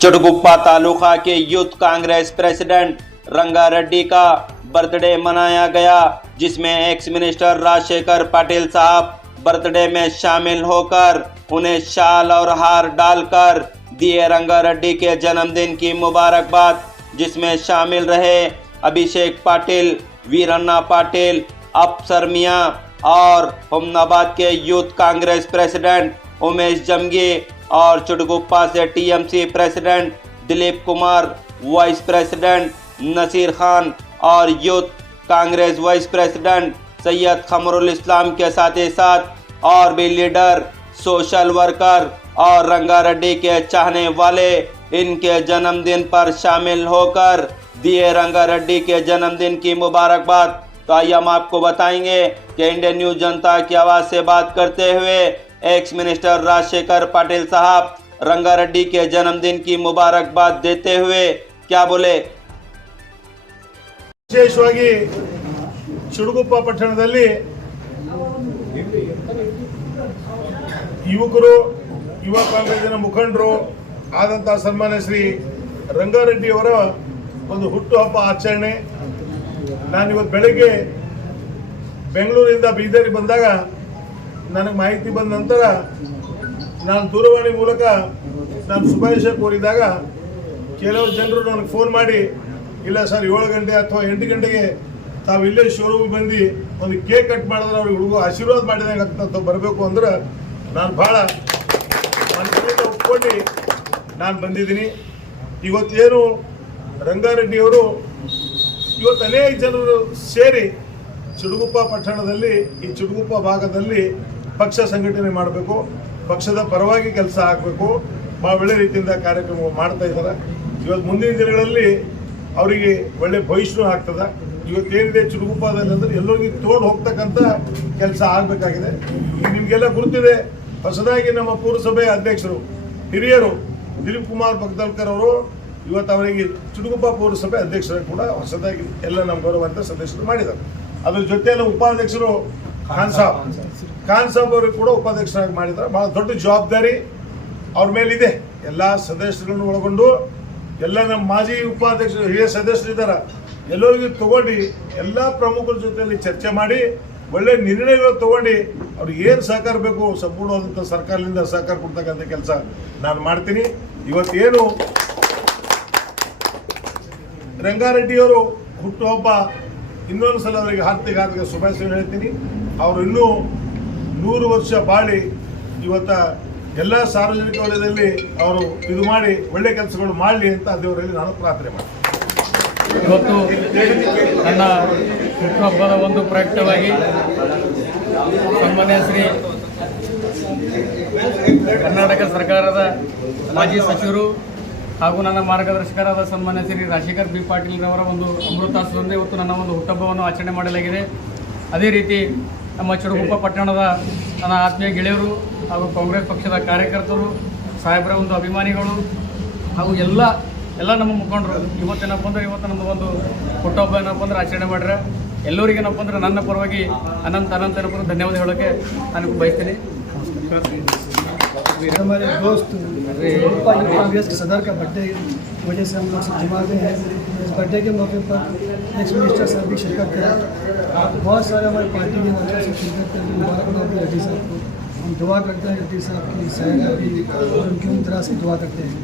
चुटगुप्पा तालुका के youth Congress president Rangareddy का birthday मनाया गया, जिसमें एक्स मिनिस्टर राजशेखर पाटिल साहब बर्थडे में शामिल होकर उन्हें शाल और हार डालकर दिए रंगारेड्डी के जन्मदिन की मुबारकबाद, जिसमें शामिल रहे अभिषेक पाटिल, वीरन्ना पाटिल, अफसर मियां और हुमनाबाद के youth Congress president Umesh Jamgi और चुटगुप्पा से TMC president Dilip Kumar, vice president Naseer Khan और youth Congress vice president Syed Khamarul Islam के साथ ही साथ और भी लीडर, सोशल वर्कर और रंगारेड्डी के चाहने वाले इनके जन्मदिन पर शामिल होकर दिए रंगारेड्डी के जन्मदिन की मुबारकबाद। तो आइए हम आपको बताएंगे कि इंडियन न्यूज जनता की आवाज़ से बात करते हुए एक्स मिनिस्टर राजशेखर पाटिल साहब रंगारेड्डी के जन्मदिन की मुबारकबाद देते हुए क्या बोले। ವಿಶೇಷವಾಗಿ ಚುಟುಗುಪ್ಪ ಪಟ್ಟಣದಲ್ಲಿ ಯುವಕರು, ಯುವ ಕಾಂಗ್ರೆಸ್ಸಿನ ಮುಖಂಡರು ಆದಂತಹ ಸನ್ಮಾನ್ಯ ಶ್ರೀ ರಂಗಾರೆಡ್ಡಿ ಅವರ ಒಂದು ಹುಟ್ಟುಹಬ್ಬ ಆಚರಣೆ. ನಾನಿವತ್ತು ಬೆಳಗ್ಗೆ ಬೆಂಗಳೂರಿಂದ ಬೀದರಿಗೆ ಬಂದಾಗ ನನಗೆ ಮಾಹಿತಿ ಬಂದ ನಂತರ ನಾನು ದೂರವಾಣಿ ಮೂಲಕ ನಾನು ಶುಭಾಶಯ ಕೋರಿದಾಗ ಕೆಲವು ಜನರು ನನಗೆ ಫೋನ್ ಮಾಡಿ, ಇಲ್ಲ ಸರ್ 7 ಗಂಟೆ ಅಥವಾ 8 ಗಂಟೆಗೆ ತಾವು ಇಲ್ಲೇ ಶೋರೂಮ್ ಬಂದು ಒಂದು ಕೇಕ್ ಕಟ್ ಮಾಡಿದ್ರೆ ಅವ್ರಿಗೆ ಹುಡುಗ ಆಶೀರ್ವಾದ ಮಾಡಿದಂಗೆ ಆಗ್ತಂತ ಬರಬೇಕು ಅಂದ್ರೆ ನಾನು ಭಾಳ ಮನಸ್ಸಿನಿಂದ ಒಪ್ಕೊಂಡು ನಾನು ಬಂದಿದ್ದೀನಿ. ಇವತ್ತೇನು ರಂಗಾರೆಡ್ಡಿಯವರು ಇವತ್ತು ಅನೇಕ ಜನರು ಸೇರಿ ಚುಟುಗುಪ್ಪ ಪಟ್ಟಣದಲ್ಲಿ, ಈ ಚುಟುಗುಪ್ಪ ಭಾಗದಲ್ಲಿ ಪಕ್ಷ ಸಂಘಟನೆ ಮಾಡಬೇಕು, ಪಕ್ಷದ ಪರವಾಗಿ ಕೆಲಸ ಆಗಬೇಕು, ಭಾಳ ಒಳ್ಳೆ ರೀತಿಯಿಂದ ಕಾರ್ಯಕ್ರಮ ಮಾಡ್ತಾ ಇದ್ದಾರೆ. ಇವತ್ತು ಮುಂದಿನ ದಿನಗಳಲ್ಲಿ ಅವರಿಗೆ ಒಳ್ಳೆ ಭವಿಷ್ಯ ಆಗ್ತದೆ. ಇವತ್ತೇನಿದೆ ಚುಟುಗುಪ್ಪದಲ್ಲಿ ಅಂದರೆ ಎಲ್ಲರಿಗೂ ತೋಡು ಹೋಗ್ತಕ್ಕಂಥ ಕೆಲಸ ಆಗಬೇಕಾಗಿದೆ. ನಿಮಗೆಲ್ಲ ಗುರುತಿದೆ, ಹೊಸದಾಗಿ ನಮ್ಮ ಪುರಸಭೆ ಅಧ್ಯಕ್ಷರು ಹಿರಿಯರು ದಿಲೀಪ್ ಕುಮಾರ್ ಬಗ್ದಲ್ಕರ್ ಅವರು ಇವತ್ತು ಅವರಿಗೆ ಚುಟುಗುಪ್ಪ ಪೌರಸಭೆ ಅಧ್ಯಕ್ಷರಾಗಿ ಕೂಡ ಹೊಸದಾಗಿ ಎಲ್ಲ ನಮ್ಮ ಗೌರವಾನ್ವಿತ ಸದಸ್ಯರು ಮಾಡಿದ್ದಾರೆ. ಅದ್ರ ಜೊತೆಯಲ್ಲಿ ಉಪಾಧ್ಯಕ್ಷರು ಖಾನ್ ಸಾಬ್ ಅವರಿಗೆ ಕೂಡ ಉಪಾಧ್ಯಕ್ಷರಾಗಿ ಮಾಡಿದ್ದಾರೆ. ಭಾಳ ದೊಡ್ಡ ಜವಾಬ್ದಾರಿ ಅವ್ರ ಮೇಲಿದೆ. ಎಲ್ಲ ಸದಸ್ಯರನ್ನು ಒಳಗೊಂಡು ಎಲ್ಲ ನಮ್ಮ ಮಾಜಿ ಉಪಾಧ್ಯಕ್ಷರು, ಹಿರಿಯ ಸದಸ್ಯರಿದ್ದಾರೆ, ಎಲ್ಲರಿಗೂ ತಗೊಂಡು ಎಲ್ಲ ಪ್ರಮುಖರ ಜೊತೆಯಲ್ಲಿ ಚರ್ಚೆ ಮಾಡಿ ಒಳ್ಳೆ ನಿರ್ಣಯಗಳು ತಗೊಂಡು ಅವ್ರಿಗೆ ಏನು ಸಹಕಾರ ಬೇಕು ಸಂಪೂರ್ಣವಾದಂಥ ಸರ್ಕಾರದಿಂದ ಸಹಕಾರ ಕೊಡ್ತಕ್ಕಂಥ ಕೆಲಸ ನಾನು ಮಾಡ್ತೀನಿ. ಇವತ್ತೇನು ರಂಗಾರೆಡ್ಡಿಯವರು ಹುಟ್ಟುಹಬ್ಬ, ಇನ್ನೊಂದು ಸಲ ಅವರಿಗೆ ಹಾರ್ದಿಕ ಶುಭಾಶಯ ಹೇಳ್ತೀನಿ. ಅವರು ಇನ್ನೂ 100 ವರ್ಷ ಬಾಳಿ ಇವತ್ತ ಎಲ್ಲ ಸಾರ್ವಜನಿಕ ವಲಯದಲ್ಲಿ ಅವರು ಇದು ಮಾಡಿ ಒಳ್ಳೆ ಕೆಲಸಗಳು ಮಾಡಲಿ ಅಂತ ದೇವರಲ್ಲಿ ನಾನು ಪ್ರಾರ್ಥನೆ ಮಾಡ್ತೀನಿ. ಇವತ್ತು ನನ್ನ ಹುಟ್ಟುಹಬ್ಬದ ಒಂದು ಪ್ರಯುಕ್ತವಾಗಿ ಸನ್ಮಾನ್ಯ ಶ್ರೀ ಕರ್ನಾಟಕ ಸರ್ಕಾರದ ಮಾಜಿ ಸಚಿವರು ಹಾಗೂ ನನ್ನ ಮಾರ್ಗದರ್ಶಕರಾದ ಸನ್ಮಾನ್ಯ ಶ್ರೀ ರಾಜಶೇಖರ್ ಬಿ ಪಾಟೀಲ್ರವರ ಒಂದು ಅಮೃತಾಸದಿಂದ ಇವತ್ತು ನನ್ನ ಒಂದು ಹುಟ್ಟುಹಬ್ಬವನ್ನು ಆಚರಣೆ ಮಾಡಲಾಗಿದೆ. ಅದೇ ರೀತಿ ನಮ್ಮ ಚುಟುಗುಪ್ಪ ಪಟ್ಟಣದ ನನ್ನ ಆತ್ಮೀಯ ಗೆಳೆಯರು ಹಾಗೂ ಕಾಂಗ್ರೆಸ್ ಪಕ್ಷದ ಕಾರ್ಯಕರ್ತರು, ಸಾಹೇಬರ ಒಂದು ಅಭಿಮಾನಿಗಳು ಹಾಗೂ ಎಲ್ಲ ನಮ್ಮ ಮುಖಂಡರು ಇವತ್ತು ನಮ್ಮ ಒಂದು ಹುಟ್ಟುಹಬ್ಬ ಏನಪ್ಪ ಅಂದ್ರೆ ಆಚರಣೆ ಮಾಡ್ರೆ ಎಲ್ಲರಿಗೆ ಏನಪ್ಪ ಅಂದ್ರೆ ನನ್ನ ಪರವಾಗಿ ಅನಂತ ಧನ್ಯವಾದ ಹೇಳೋಕ್ಕೆ ನಾನು ಬಯಸ್ತೀನಿ. हमारे दोस्त कांग्रेस के सदर का बर्थडे वजह से हम लोग सब जमा गए हैं. इस बर्थडे के मौके पर एक्स मिनिस्टर साहब भी शिरकत करें. बहुत सारे हमारी पार्टी के वर्कर से शिरकत करके मुबारकबाद रेड्डी साहब को. हम दुआ करते हैं रेड्डी साहब की सेहत और उनकी तरह से दुआ करते हैं.